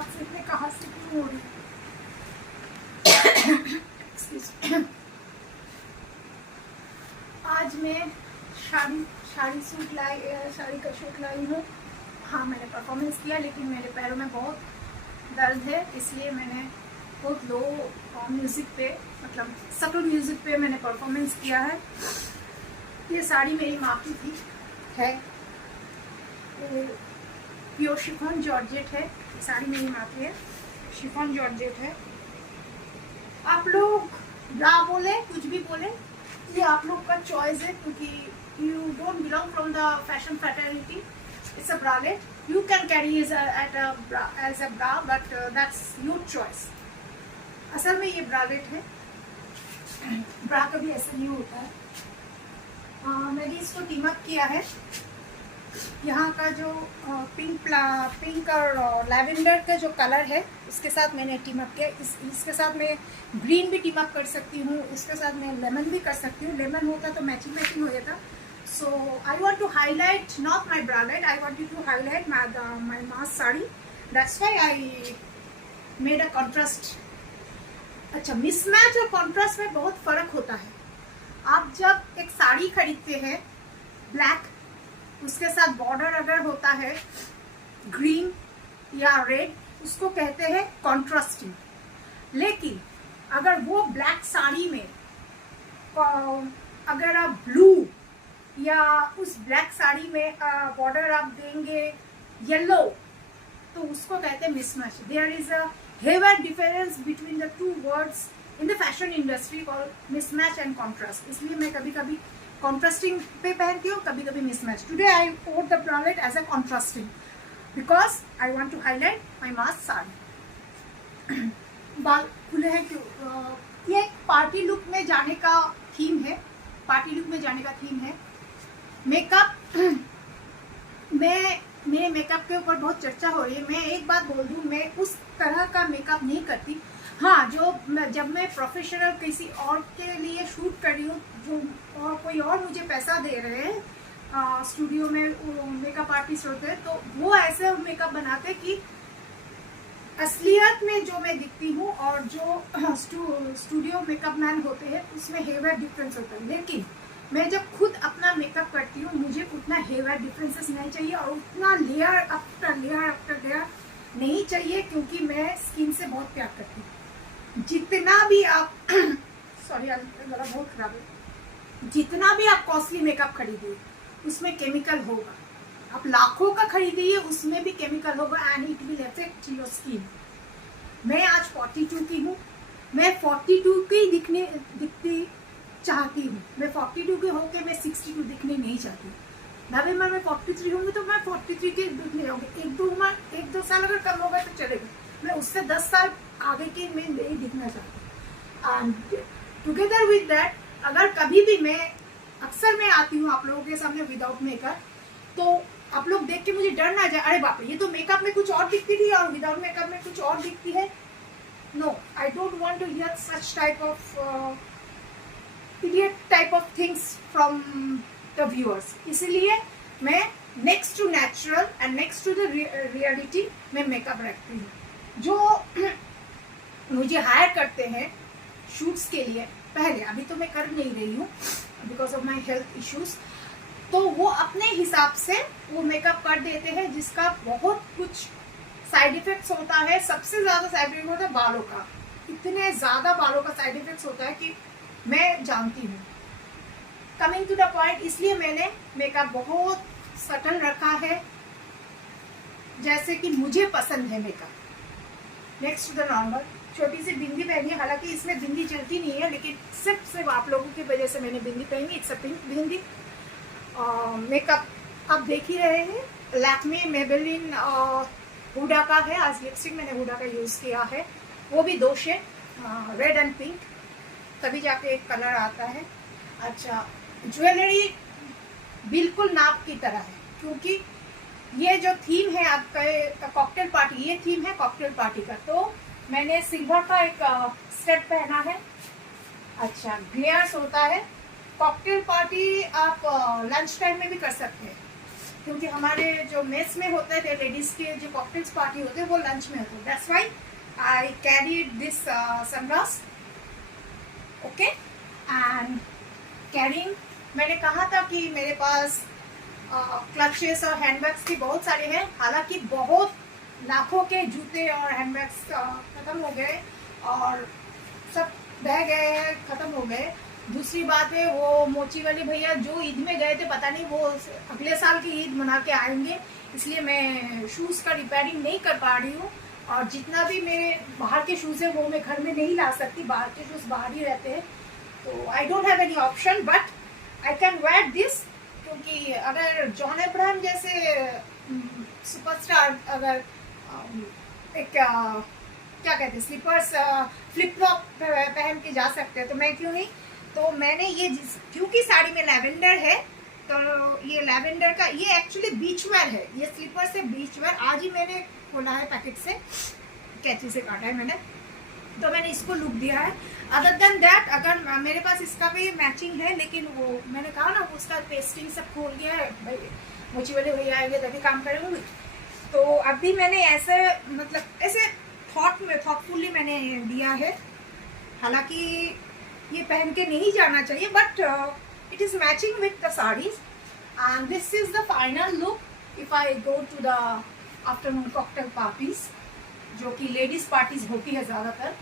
हाथ से इतने कहाँ से क्यों हो रही आज मैं साड़ी का शूट लाई हूँ। हाँ, मैंने परफॉर्मेंस किया लेकिन मेरे पैरों में बहुत दर्द है, इसलिए मैंने बहुत लो म्यूज़िक पे, मतलब सटल म्यूज़िक पे मैंने परफॉर्मेंस किया है। ये साड़ी मेरी माँ की थी, है प्योर शिफॉन जॉर्जेट है। साड़ी मेरी माँ की है, शिफॉन जॉर्जेट है। आप लोग ब्रा बोले, कुछ भी बोले, ये आप लोग का चॉइस है, क्योंकि you don't belong from the fashion fraternity. It's a bralette, you can carry as a bra, but that's your choice. असल में ये ब्रालेट है, ब्रा कभी ऐसा नहीं होता है। मैंने इसको टीम अप किया है। यहाँ का जो पिंक और लैवेंडर का जो कलर है इसके साथ मैंने टीम अप किया। इसके साथ मैं ग्रीन भी टीम अप कर सकती हूँ, इसके साथ मैं लेमन भी कर सकती हूँ। लेमन होता तो मैचिंग हो जाता। So I want to highlight not my bralette, I want you to highlight my mass sari. That's why I made a contrast. अच्छा, मिसमैच और कॉन्ट्रास्ट में बहुत फर्क होता है। आप जब एक साड़ी खरीदते हैं ब्लैक, उसके साथ बॉर्डर अगर होता है ग्रीन या रेड, उसको कहते हैं कॉन्ट्रास्टिंग। लेकिन अगर वो ब्लैक साड़ी में अगर आप ब्लू या उस ब्लैक साड़ी में बॉर्डर आप देंगे येलो, तो उसको कहते हैं mismatch. There is a heavier difference between the two words in the fashion industry called mismatch and contrast. इसलिए मैं कभी कभी कॉन्ट्रास्टिंग पे पहनती हूँ, कभी कभी mismatch. Today I wore the bralette as a contrasting because I want to highlight my mass sari. बाल खुले हैं क्यों? ये पार्टी लुक में जाने का थीम है, पार्टी लुक में जाने का थीम है। मेकअप, मेरे मेकअप के ऊपर बहुत चर्चा हो रही है। मैं एक बात बोल दूं, मैं उस तरह का मेकअप नहीं करती। हाँ, जब मैं प्रोफेशनल किसी और के लिए शूट कर रही हूँ, जो और कोई और मुझे पैसा दे रहे हैं, स्टूडियो में मेकअप आर्टिस्ट होते हैं, तो वो ऐसे मेकअप बनाते कि असलियत में जो मैं दिखती हूँ और जो स्टूडियो मेकअप मैन होते हैं उसमें हेयर डिफरेंस होता है। लेकिन मैं जब खुद अपना मेकअप करती हूँ, मुझे उतना हेयर डिफरेंसेस नहीं चाहिए और उतना लेयर आफ्टर लेयर नहीं चाहिए, क्योंकि मैं स्किन से बहुत प्यार करती हूँ। जितना भी आप सॉरी, गला बहुत खराब है। जितना भी आप कॉस्टली मेकअप खरीदिए उसमें केमिकल होगा। आप लाखों का खरीदिए, उसमें भी केमिकल होगा and it will affect your skin. मैं आज 42 की हूँ, मैं 42 की दिखती चाहती हूँ। मैं 42 के होके मैं 62 दिखने नहीं चाहती। नवंबर में 43 होंगी तो मैं 43 के दिखने जाऊंगी। एक दो साल अगर कम होगा तो चलेगा, मैं उससे 10 साल आगे के मैं नहीं दिखना चाहती। एंड टुगेदर विद दैट, अगर कभी भी अक्सर मैं आती हूँ आप लोगों के सामने विदाउट मेकअप, तो आप लोग देख के मुझे डर ना जाए, अरे बाप रे, ये तो मेकअप में कुछ और दिखती थी और विदाउट मेकअप में कुछ और दिखती है। No, I don't want to hear such type of idiot type of things from the viewers। इसलिए मैं next to natural and next to the reality में मेकअप रखती हूँ। जो मुझे हायर करते हैं शूट्स के लिए, पहले, अभी तो मैं कर नहीं रही हूँ because of my health issues, तो वो अपने हिसाब से वो मेकअप कर देते हैं, जिसका बहुत कुछ साइड इफेक्ट्स होता है। सबसे ज्यादा साइड इफेक्ट होता है बालों का। इतने ज्यादा बालों का साइड इफेक्ट्स होता है कि मैं जानती हूँ। कमिंग टू द पॉइंट, इसलिए मैंने मेकअप बहुत सटल रखा है, जैसे कि मुझे पसंद है makeup. Next to the normal, छोटी सी बिंदी पहनी है, हालांकि इसमें बिंदी चलती नहीं है, लेकिन सिर्फ आप लोगों की वजह से मैंने बिंदी पहनी। It's a pink bindi. Makeup आप देख ही रहे हैं, लैक्मे मेबेलिन हुडा का है। आज लिपस्टिक मैंने हुडा का यूज किया है, वो भी 2 शेड, रेड एंड पिंक, तभी जाके एक कलर आता है। अच्छा, ज्वेलरी बिल्कुल नाप की तरह है, क्योंकि ये जो थीम है आपका कॉकटेल पार्टी, ये थीम है कॉकटेल पार्टी का, तो मैंने सिल्वर का एक सेट पहना है। अच्छा, ग्लेयर्स होता है। कॉकटेल पार्टी आप लंच टाइम में भी कर सकते हैं। क्योंकि हमारे जो मेस में होते थे लेडीज़ के जो कॉकटेल्स पार्टी होते वो लंच में होते, that's why I carried this sunglass. Okay, and carrying, मैंने कहा था कि मेरे पास क्लचेस और हैंडबैग्स की बहुत सारे हैं, हालांकि बहुत लाखों के जूते और हैंडबैग्स ख़त्म हो गए और सब बह गए हैं, ख़त्म हो गए। दूसरी बात है, वो मोची वाले भैया जो ईद में गए थे, पता नहीं वो अगले साल की ईद मना के आएंगे, इसलिए मैं शूज़ का रिपेयरिंग नहीं कर पा रही हूँ। और जितना भी मेरे बाहर के शूज़ है वो मैं घर में नहीं ला सकती, बाहर के शूज़ बाहर ही रहते हैं, तो I don't have any option but I can wear this. क्योंकि अगर जॉन अब्राहम जैसे सुपरस्टार अगर एक क्या कहते हैं स्लीपर्स फ्लिप फ्लॉप पहन के जा सकते हैं, तो मैं क्यों नहीं। तो मैंने ये क्योंकि साड़ी में लैवेंडर है, तो ये लैवेंडर का ये एक्चुअली बीच वेयर है, ये स्लीपर से बीच वेयर आज ही मैंने खोला है पैकेट से, कैंची से काटा है मैंने, तो मैंने इसको लुक दिया है। अदर देन दैट अगर मेरे पास इसका भी मैचिंग है, लेकिन वो मैंने कहा ना उसका पेस्टिंग सब खोल गया है, भाई मोची वाले भैया आएंगे तभी काम करेंगे। तो अभी मैंने ऐसे मतलब ऐसे थॉटफुली मैंने दिया है, हालांकि ये पहन के नहीं जाना चाहिए but it is matching with the saris and this is the final look if I go to the afternoon cocktail parties, जो कि लेडीज पार्टीज होती है ज़्यादातर।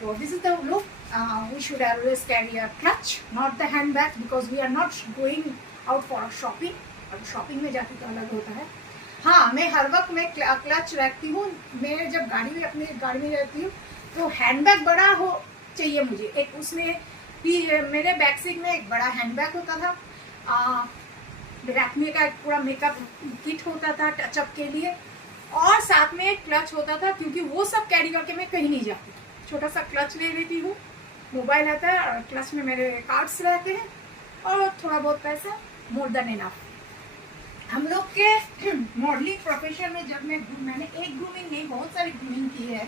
तो this is the look. We should always carry a clutch, not the handbag, because we are not going out for shopping. और shopping में जाती तो अलग होता है। हाँ, मैं हर वक्त मैं क्लच रखती हूँ। मैं जब अपनी गाड़ी में रहती हूँ तो हैंडबैग बड़ा हो चाहिए मुझे, एक उसमें भी मेरे बैक सीट में एक बड़ा हैंडबैग होता था, लैक्मे का एक पूरा मेकअप किट होता था टचअप के लिए, और साथ में एक क्लच होता था, क्योंकि वो सब कैरी करके मैं कहीं नहीं जाती। छोटा सा क्लच ले लेती हूँ, मोबाइल आता है और क्लच में मेरे कार्ड्स रहते हैं और थोड़ा बहुत पैसा, मोर देन इनफ। हम लोग के मॉडलिंग प्रोफेशन में जब मैंने एक ग्रूमिंग नहीं बहुत सारी ग्रूमिंग की है,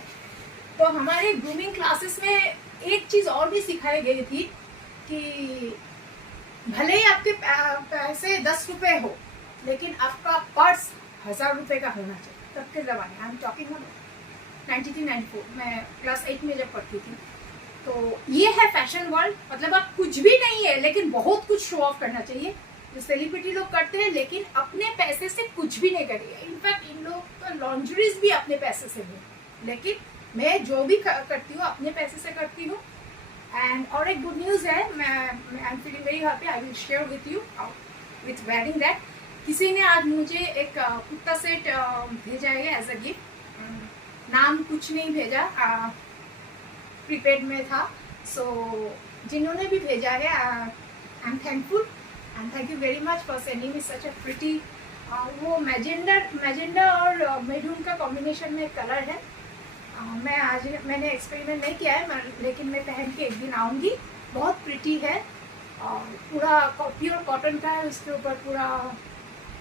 तो हमारे ग्रूमिंग क्लासेस में एक चीज़ और भी सिखाई गई थी कि भले ही आपके पैसे 10 रुपये हो, लेकिन आपका पर्स 1000 रुपये का होना चाहिए। तब के ज़माने, आई एम टॉकिंग 93-94, मैं क्लास 8 में जब पढ़ती थी। तो ये है फैशन वर्ल्ड, मतलब आप कुछ भी नहीं है लेकिन बहुत कुछ शो ऑफ करना चाहिए, जो सेलिब्रिटी लोग करते हैं, लेकिन अपने पैसे से कुछ भी नहीं करिए। इनफैक्ट इन लोग का लॉन्ड्रीज भी अपने पैसे से है, लेकिन मैं जो भी करती हूँ अपने पैसे से करती हूँ। एंड और एक गुड न्यूज़ है, मैं I am feeling very happy, I will share with you with wearing that. किसी ने आज मुझे एक कुर्ता सेट भेजा है एज अ गिफ्ट, नाम कुछ नहीं भेजा, प्रीपेड में था। सो जिन्होंने भी भेजा है I am thankful and thank you very much for sending me such a pretty. वो मैजेंडा और मैरून का कॉम्बिनेशन में कलर है। मैंने एक्सपेरिमेंट नहीं किया है, लेकिन मैं पहन के एक दिन आऊँगी। बहुत प्रिटी है और पूरा प्योर कॉटन का है, उसके ऊपर पूरा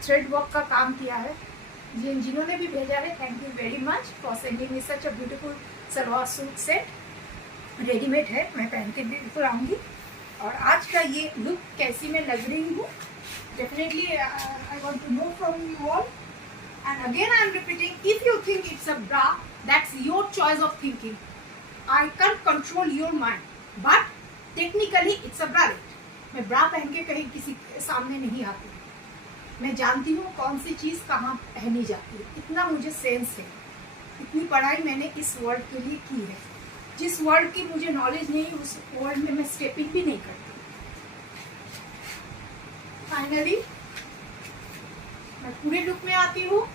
थ्रेड वर्क का काम किया है। जिन्होंने भी भेजा है, thank you very much for sending me such a beautiful salwar suit set. Readymade है, मैं पहन के बिल्कुल आऊँगी। और आज का ये लुक कैसी मैं लग रही हूँ, definitely I want to know from you all. And again I am repeating, if you think it's a bra, that's your choice of thinking. I can't control your mind, but technically it's a bra. मैं ब्रा पहन के कहीं किसी सामने नहीं आती, मैं जानती हूँ कौन सी चीज़ कहाँ पहनी जाती है, इतना मुझे सेंस है। इतनी पढ़ाई मैंने इस वर्ल्ड के लिए की है, जिस वर्ल्ड की मुझे नॉलेज नहीं, उस वर्ल्ड में मैं स्टेपिंग भी नहीं करती। फाइनली मैं पूरे लुक में आती हूँ।